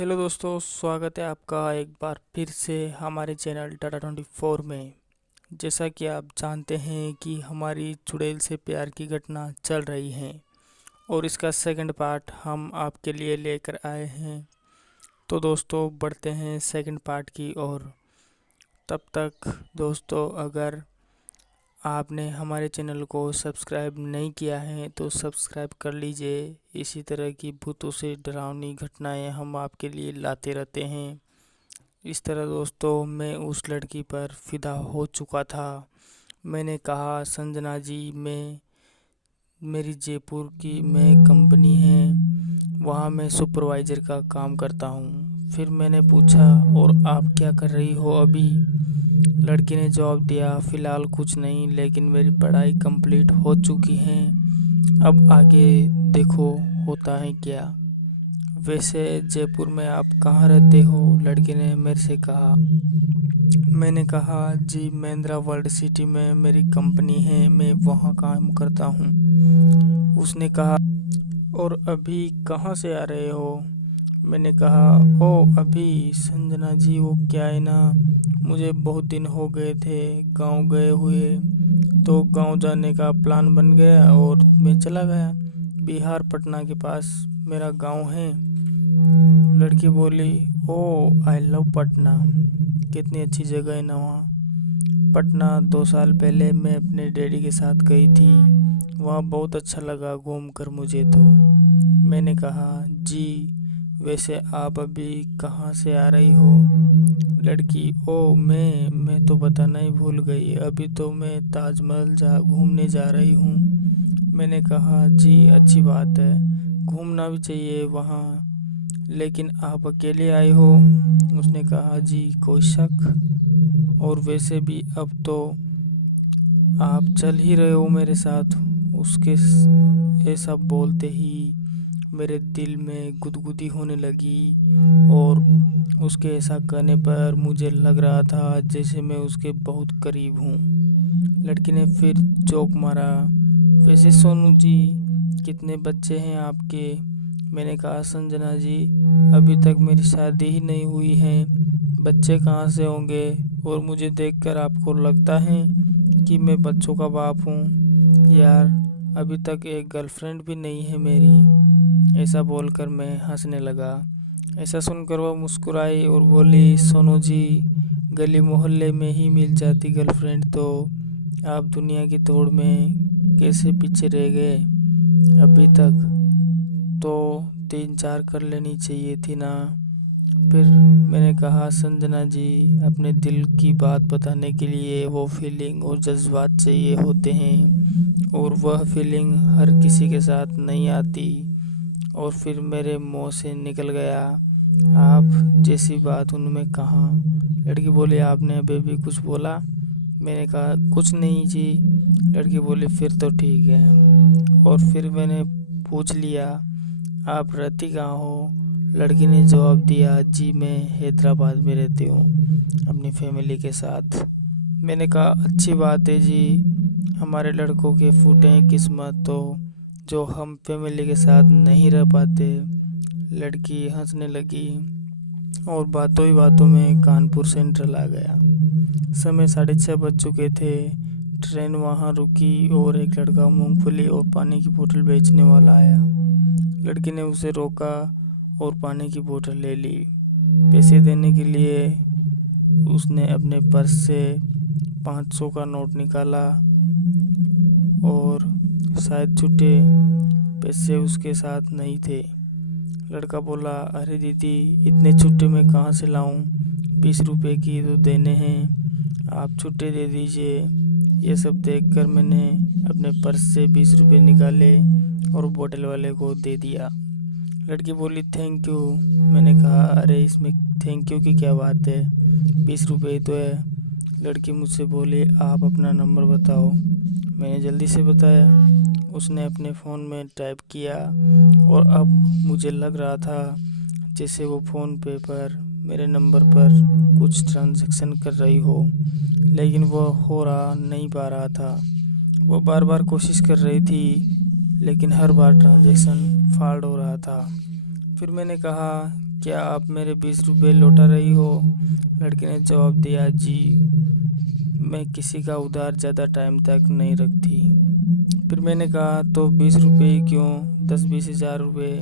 Hello दोस्तों, स्वागत है आपका एक बार फिर से हमारे चैनल टाटा 24 में। जैसा कि आप जानते हैं कि हमारी चुड़ैल से प्यार की घटना चल रही है और इसका सेकंड पार्ट हम आपके लिए लेकर आए हैं। तो दोस्तों, बढ़ते हैं सेकंड पार्ट की ओर। तब तक दोस्तों, अगर आपने हमारे चैनल को सब्सक्राइब नहीं किया है तो सब्सक्राइब कर लीजिए। इसी तरह की भूतों से डरावनी घटनाएं हम आपके लिए लाते रहते हैं। इस तरह दोस्तों, मैं उस लड़की पर फिदा हो चुका था। मैंने कहा, संजना जी, मेरी जयपुर की मैं कंपनी है, वहाँ मैं सुपरवाइज़र का काम करता हूँ। फिर मैंने पूछा, और आप क्या कर रही हो अभी? लड़की ने जवाब दिया, फ़िलहाल कुछ नहीं, लेकिन मेरी पढ़ाई कंप्लीट हो चुकी है। अब आगे देखो होता है क्या। वैसे जयपुर में आप कहाँ रहते हो? लड़की ने मेरे से कहा। मैंने कहा, जी महिंद्रा वर्ल्ड सिटी में मेरी कंपनी है, मैं वहाँ काम करता हूँ। उसने कहा, और अभी कहाँ से आ रहे हो? मैंने कहा, ओ अभी संजना जी, वो क्या है ना, मुझे बहुत दिन हो गए थे गांव गए हुए, तो गांव जाने का प्लान बन गया और मैं चला गया। बिहार पटना के पास मेरा गांव है। लड़की बोली, ओ आई लव पटना, कितनी अच्छी जगह है ना वहाँ। पटना 2 साल पहले मैं अपने डैडी के साथ गई थी, वहाँ बहुत अच्छा लगा घूमकर मुझे तो। मैंने कहा, जी वैसे आप अभी कहाँ से आ रही हो? लड़की, ओ मैं तो बताना ही भूल गई, अभी तो मैं ताजमहल घूमने जा रही हूँ। मैंने कहा, जी अच्छी बात है, घूमना भी चाहिए वहाँ, लेकिन आप अकेले आए हो? उसने कहा, जी कोई शक, और वैसे भी अब तो आप चल ही रहे हो मेरे साथ। उसके ऐसा बोलते ही मेरे दिल में गुदगुदी होने लगी और उसके ऐसा कहने पर मुझे लग रहा था जैसे मैं उसके बहुत करीब हूँ। लड़की ने फिर जोक मारा, वैसे सोनू जी, कितने बच्चे हैं आपके? मैंने कहा, संजना जी, अभी तक मेरी शादी ही नहीं हुई है, बच्चे कहाँ से होंगे? और मुझे देखकर आपको लगता है कि मैं बच्चों का बाप हूँ? यार, अभी तक एक गर्लफ्रेंड भी नहीं है मेरी। ऐसा बोलकर मैं हंसने लगा। ऐसा सुनकर वह मुस्कुराई और बोली, सोनू जी, गली मोहल्ले में ही मिल जाती गर्लफ्रेंड तो आप दुनिया की दौड़ में कैसे पीछे रह गए? अभी तक तो 3-4 कर लेनी चाहिए थी ना। फिर मैंने कहा, संजना जी, अपने दिल की बात बताने के लिए वो फीलिंग और जज्बात चाहिए होते हैं, और वह फीलिंग हर किसी के साथ नहीं आती। और फिर मेरे मुंह से निकल गया, आप जैसी बात उनमें कहाँ? लड़की बोली, आपने अभी भी कुछ बोला? मैंने कहा, कुछ नहीं जी। लड़की बोली, फिर तो ठीक है। और फिर मैंने पूछ लिया, आप रहती कहाँ हो? लड़की ने जवाब दिया, जी मैं हैदराबाद में रहती हूँ अपनी फैमिली के साथ। मैंने कहा, अच्छी बात है जी, हमारे लड़कों के फूटे हैं किस्मत तो जो हम फैमिली के साथ नहीं रह पाते। लड़की हंसने लगी और बातों ही बातों में कानपुर सेंट्रल आ गया। समय 6:30 बज चुके थे। ट्रेन वहाँ रुकी और एक लड़का मूंगफली और पानी की बोतल बेचने वाला आया। लड़की ने उसे रोका और पानी की बोतल ले ली। पैसे देने के लिए उसने अपने पर्स से 500 का नोट निकाला और शायद छुट्टे पैसे उसके साथ नहीं थे। लड़का बोला, अरे दीदी, इतने छुट्टे मैं कहाँ से लाऊं? 20 रुपए की तो देने हैं, आप छुट्टे दे दीजिए। ये सब देखकर मैंने अपने पर्स से 20 रुपए निकाले और बोतल वाले को दे दिया। लड़की बोली, थैंक यू। मैंने कहा, अरे इसमें थैंक यू की क्या बात है, 20 रुपए तो है। लड़की मुझसे बोली, आप अपना नंबर बताओ। मैंने जल्दी से बताया। उसने अपने फ़ोन में टाइप किया और अब मुझे लग रहा था जैसे वो फ़ोन पे पर मेरे नंबर पर कुछ ट्रांजैक्शन कर रही हो, लेकिन वो हो रहा नहीं पा रहा था। वो बार बार कोशिश कर रही थी, लेकिन हर बार ट्रांजैक्शन फॉल्ट हो रहा था। फिर मैंने कहा, क्या आप मेरे 20 रुपये लौटा रही हो? लड़की ने जवाब दिया, जी, मैं किसी का उधार ज़्यादा टाइम तक नहीं रखती। फिर मैंने कहा, तो 20 रुपये ही क्यों, 10-20 हज़ार रुपये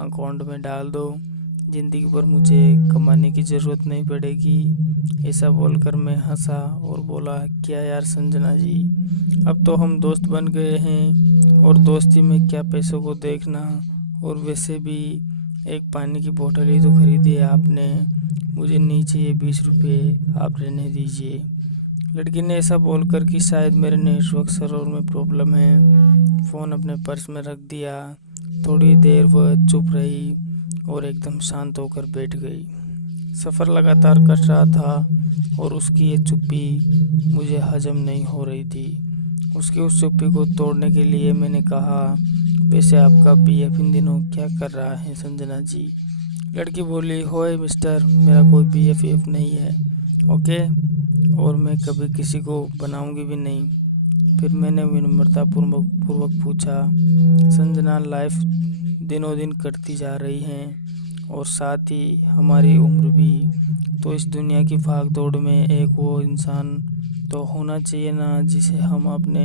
अकाउंट में डाल दो, ज़िंदगी भर मुझे कमाने की ज़रूरत नहीं पड़ेगी। ऐसा बोलकर मैं हंसा और बोला, क्या यार संजना जी, अब तो हम दोस्त बन गए हैं और दोस्ती में क्या पैसों को देखना, और वैसे भी एक पानी की बोतल ही तो खरीदी है आपने, मुझे नहीं चाहिए 20 रुपये, आप रहने दीजिए। लड़की ने ऐसा बोलकर कि शायद मेरे नेटवर्क सर्वर में प्रॉब्लम है, फ़ोन अपने पर्स में रख दिया। थोड़ी देर वह चुप रही और एकदम शांत होकर बैठ गई। सफ़र लगातार कट रहा था और उसकी ये चुप्पी मुझे हजम नहीं हो रही थी। उसकी उस चुप्पी को तोड़ने के लिए मैंने कहा, वैसे आपका बीएफ इन दिनों क्या कर रहा है संजना जी? लड़की बोली, होए मिस्टर, मेरा कोई बीएफ नहीं है, ओके, और मैं कभी किसी को बनाऊंगी भी नहीं। फिर मैंने विनम्रतापूर्वक पूछा, संजना, लाइफ दिनों दिन कटती जा रही है और साथ ही हमारी उम्र भी, तो इस दुनिया की भाग दौड़ में एक वो इंसान तो होना चाहिए ना, जिसे हम अपने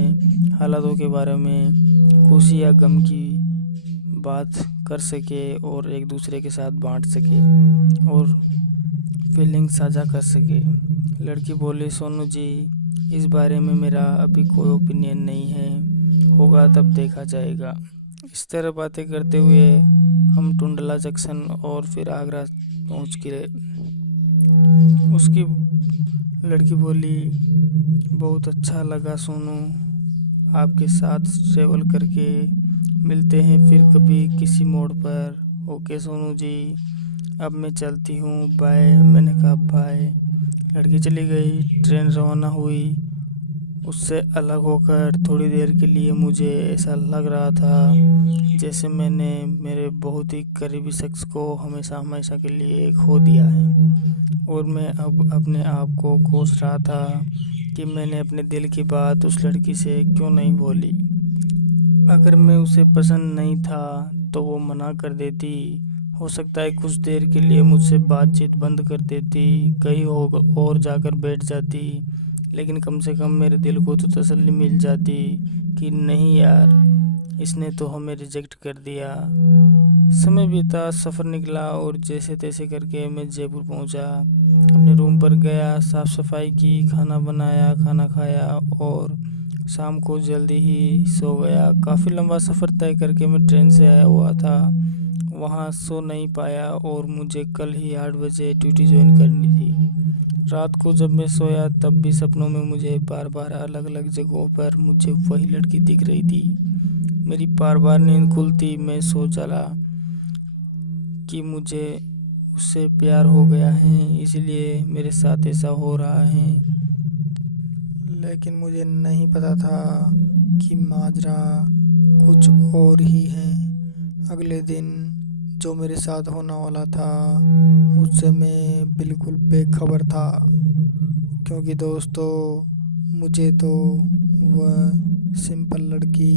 हालातों के बारे में, खुशी या गम की बात कर सके और एक दूसरे के साथ बांट सके और फीलिंग साझा कर सके। लड़की बोली, सोनू जी, इस बारे में मेरा अभी कोई ओपिनियन नहीं है, होगा तब देखा जाएगा। इस तरह बातें करते हुए हम टुंडला जंक्शन और फिर आगरा पहुंच गए। उसकी लड़की बोली, बहुत अच्छा लगा सोनू, आपके साथ ट्रेवल करके, मिलते हैं फिर कभी किसी मोड़ पर। ओके सोनू जी, अब मैं चलती हूँ, बाय। मैंने कहा बाय। लड़की चली गई। ट्रेन रवाना हुई। उससे अलग होकर थोड़ी देर के लिए मुझे ऐसा लग रहा था जैसे मैंने मेरे बहुत ही करीबी शख्स को हमेशा हमेशा के लिए खो दिया है, और मैं अब अपने आप को कोस रहा था कि मैंने अपने दिल की बात उस लड़की से क्यों नहीं बोली। अगर मैं उसे पसंद नहीं था तो वो मना कर देती, हो सकता है कुछ देर के लिए मुझसे बातचीत बंद कर देती, कहीं और जाकर बैठ जाती, लेकिन कम से कम मेरे दिल को तो तसल्ली मिल जाती कि नहीं यार, इसने तो हमें रिजेक्ट कर दिया। समय बीता, सफ़र निकला और जैसे तैसे करके मैं जयपुर पहुंचा। अपने रूम पर गया, साफ़ सफाई की, खाना बनाया, खाना खाया और शाम को जल्दी ही सो गया। काफ़ी लंबा सफ़र तय करके मैं ट्रेन से आया हुआ था, वहाँ सो नहीं पाया और मुझे कल ही 8 बजे ड्यूटी ज्वाइन करनी थी। रात को जब मैं सोया तब भी सपनों में मुझे बार बार अलग अलग जगहों पर मुझे वही लड़की दिख रही थी। मेरी बार बार नींद खुलती, मैं सोच चला कि मुझे उससे प्यार हो गया है, इसलिए मेरे साथ ऐसा हो रहा है। लेकिन मुझे नहीं पता था कि माजरा कुछ और ही है। अगले दिन जो मेरे साथ होने वाला था उससे मैं बिल्कुल बेखबर था, क्योंकि दोस्तों मुझे तो वह सिंपल लड़की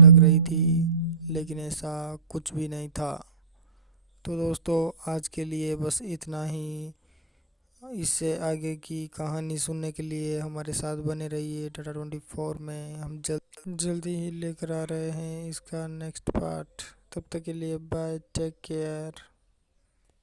लग रही थी, लेकिन ऐसा कुछ भी नहीं था। तो दोस्तों आज के लिए बस इतना ही। इससे आगे की कहानी सुनने के लिए हमारे साथ बने रहिए। टाटा 24 में हम जल्दी ही लेकर आ रहे हैं इसका नेक्स्ट पार्ट। तब तक के लिए बाय, टेक केयर।